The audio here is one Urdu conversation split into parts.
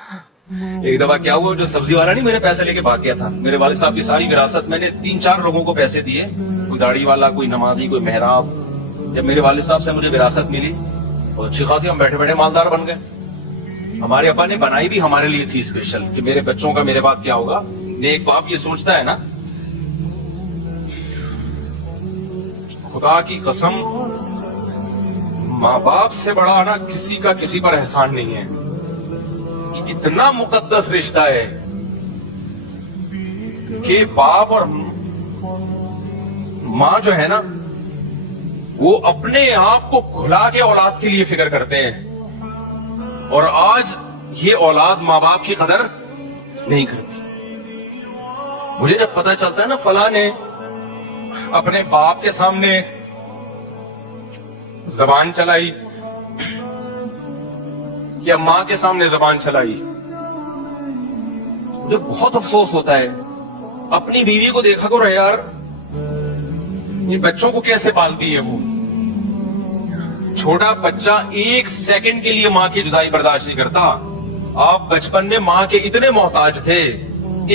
ایک دفعہ کیا ہوا, جو سبزی والا نہیں میرے پیسے لے کے بھاگ گیا تھا, میرے والد صاحب کی ساری وراثت میں نے 3-4 لوگوں کو پیسے دیے, کوئی داڑھی والا, کوئی نمازی, کوئی محراب. جب میرے والد صاحب سے مجھے وراثت ملی تو اچھی خاصی ہم بیٹھے بیٹھے مالدار بن گئے. ہمارے ابا نے بنائی بھی ہمارے لیے تھی اسپیشل کہ میرے بچوں کا میرے بعد کیا ہوگا. نیک باپ یہ سوچتا ہے نا, خدا کی قسم ماں باپ سے بڑا نا کسی کا کسی پر احسان نہیں ہے. اتنا مقدس رشتہ ہے کہ باپ اور ماں جو ہے نا وہ اپنے آپ کو کھلا کے اولاد کے لیے فکر کرتے ہیں, اور آج یہ اولاد ماں باپ کی قدر نہیں کرتی. مجھے جب پتا چلتا ہے نا فلاں نے اپنے باپ کے سامنے زبان چلائی یا ماں کے سامنے زبان چلائی, مجھے بہت افسوس ہوتا ہے. اپنی بیوی کو دیکھا کرو یار, یہ بچوں کو کیسے پالتی ہے وہ. چھوٹا بچہ 1 سیکنڈ کے لیے ماں کی جدائی برداشت نہیں کرتا. آپ بچپن میں ماں کے اتنے محتاج تھے,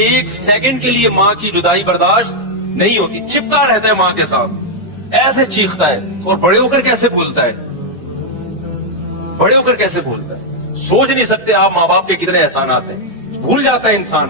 1 سیکنڈ کے لیے ماں کی جدائی برداشت نہیں ہوتی, چپتا رہتا ہے ماں کے ساتھ, ایسے چیختا ہے. اور بڑے ہو کر کیسے بولتا ہے, بڑے ہو کر کیسے بولتا ہے. سوچ نہیں سکتے آپ ماں باپ کے کتنے احسانات ہیں, بھول جاتا ہے انسان.